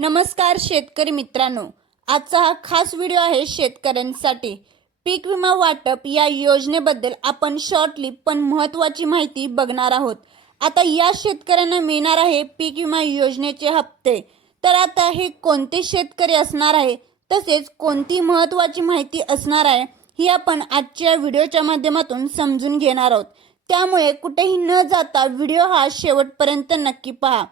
नमस्कार शेतकरी मित्रांनो. आजचा हा खास व्हिडिओ आहे शेतकऱ्यांसाठी. पीक विमा वाटप या योजनेबद्दल आपण शॉर्टली पण महत्त्वाची माहिती बघणार आहोत. आता या शेतकऱ्यांना मिळणार आहे पीक विमा योजनेचे हप्ते. तर आता हे कोणते शेतकरी असणार आहे? तसेच कोणती महत्त्वाची माहिती असणार आहे? ही आपण आजच्या व्हिडिओच्या माध्यमातून समजून घेणार आहोत. त्यामुळे कुठेही न जाता व्हिडिओ हा शेवटपर्यंत नक्की पहा.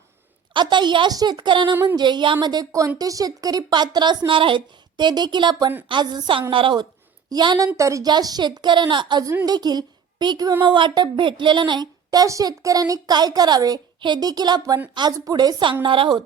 आता या शेतकऱ्यांना म्हणजे यामध्ये कोणते शेतकरी पात्र असणार आहेत ते देखील आपण आज सांगणार आहोत. यानंतर ज्या शेतकऱ्यांना अजून देखील पीक विमा वाटप भेटलेलं नाही त्या शेतकऱ्यांनी काय करावे हे देखील आपण आज पुढे सांगणार आहोत.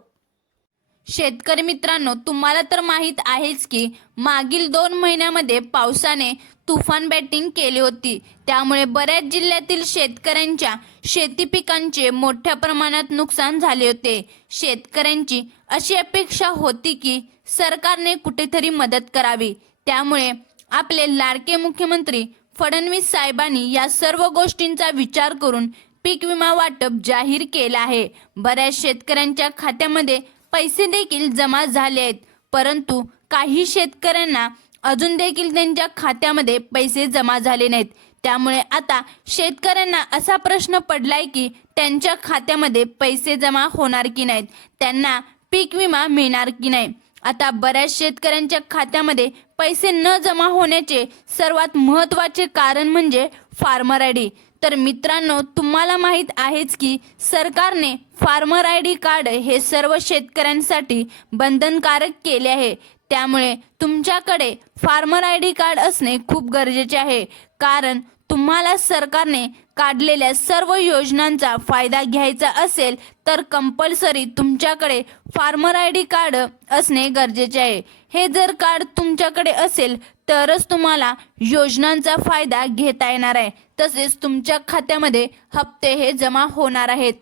शेतकरी मित्रांनो तुम्हाला तर माहीत आहेच की मागील दोन महिन्यामध्ये पावसाने तुफान बॅटिंग केली होती. त्यामुळे बऱ्याच जिल्ह्यातील शेतकऱ्यांच्या शेती पिकांचे मोठ्या प्रमाणात नुकसान झाले होते. शेतकऱ्यांची अशी अपेक्षा होती की सरकारने कुठेतरी मदत करावी. त्यामुळे आपले लाडके मुख्यमंत्री फडणवीस साहेबांनी या सर्व गोष्टींचा विचार करून पीक विमा वाटप जाहीर केलं आहे. बऱ्याच शेतकऱ्यांच्या खात्यामध्ये पैसे देखील जमा झाले आहेत. परंतु काही शेतकऱ्यांना अजून देखील त्यांच्या खात्यामध्ये पैसे जमा झाले नाहीत. त्यामुळे आता शेतकऱ्यांना असा प्रश्न पडलाय की त्यांच्या खात्यामध्ये पैसे जमा होणार की नाहीत? त्यांना पीक विमा मिळणार की नाही? आता बऱ्याच शेतकऱ्यांच्या खात्यामध्ये पैसे न जमा होण्याचे सर्वात महत्त्वाचे कारण म्हणजे फार्मर आय डी. तर मित्रांनो तुम्हाला माहीत आहेच की सरकारने फार्मर आय डी कार्ड हे सर्व शेतकऱ्यांसाठी बंधनकारक केले आहे. त्यामुळे तुमच्याकडे फार्मर आय डी कार्ड असणे खूप गरजेचे आहे. कारण तुम्हाला सरकारने काढलेल्या सर्व योजनांचा फायदा घ्यायचा असेल तर कंपल्सरी तुमच्याकडे फार्मर आय डी कार्ड असणे गरजेचे आहे. हे जर कार्ड तुमच्याकडे असेल तरच तुम्हाला योजनांचा फायदा घेता येणार आहे. तसेच तुमच्या खात्यामध्ये हप्ते हे जमा होणार आहेत.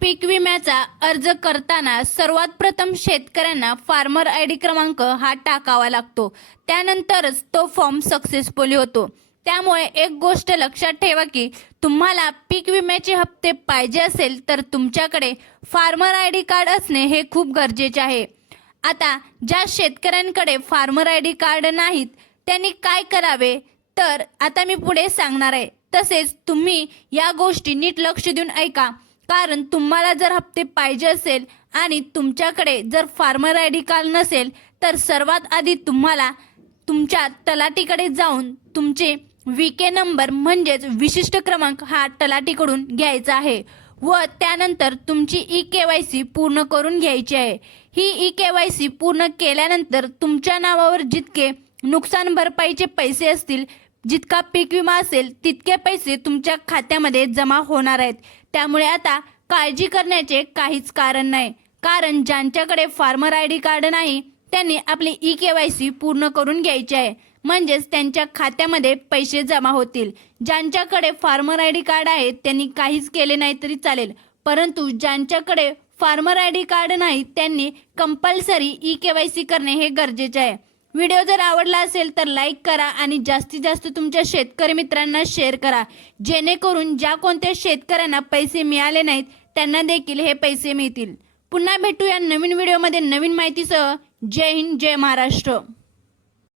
पीक विम्याचा अर्ज करताना सर्वात प्रथम शेतकऱ्यांना फार्मर आय डी क्रमांक हा टाकावा लागतो. त्यानंतरच तो फॉर्म सक्सेसफुली होतो. त्यामुळे एक गोष्ट लक्षात ठेवा की तुम्हाला पीक विम्याचे हप्ते पाहिजे असेल तर तुमच्याकडे फार्मर आय डी कार्ड असणे हे खूप गरजेचे आहे. आता ज्या शेतकऱ्यांकडे फार्मर आय डी कार्ड नाहीत त्यांनी काय करावे? तर आता मी पुढे सांगणार आहे. तसेच तुम्ही या गोष्टी नीट लक्ष देऊन ऐका. कारण तुम्हाला जर हप्ते पाहिजे असेल आणि तुमच्याकडे जर फार्मर आय डी कार्ड नसेल तर सर्वात आधी तुम्हाला तुमच्या तलाटीकडे जाऊन तुमचे वी के नंबर म्हणजेच विशिष्ट क्रमांक हा तलाठीकडून घ्यायचा आहे व त्यानंतर तुमची ई के वाय सी पूर्ण करून घ्यायची आहे. ही ई के वाय सी पूर्ण केल्यानंतर तुमच्या नावावर जितके नुकसान भरपाईचे पैसे असतील जितका पीक विमा असेल तितके पैसे तुमच्या खात्यामध्ये जमा होणार आहेत. त्यामुळे आता काळजी करण्याचे काहीच कारण नाही. कारण ज्यांच्याकडे फार्मर आय डी कार्ड नाही त्यांनी आपली ई के वाय सी पूर्ण करून घ्यायची आहे. म्हणजेच त्यांच्या खात्यामध्ये पैसे जमा होतील. ज्यांच्याकडे फार्मर आय डी कार्ड आहे त्यांनी काहीच केले नाही तरी चालेल. परंतु ज्यांच्याकडे फार्मर आय डी कार्ड नाही त्यांनी compulsory E K Y C करणे हे गरजेचे आहे. व्हिडिओ जर आवडला असेल तर लाईक करा आणि जास्तीत जास्त तुमच्या शेतकरी मित्रांना शेअर करा. जेणेकरून ज्या कोणत्या शेतकऱ्यांना पैसे मिळाले नाहीत त्यांना देखील हे पैसे मिळतील. पुन्हा भेटूया नवीन व्हिडिओमध्ये नवीन माहितीसह. जय हिंद जय महाराष्ट्र.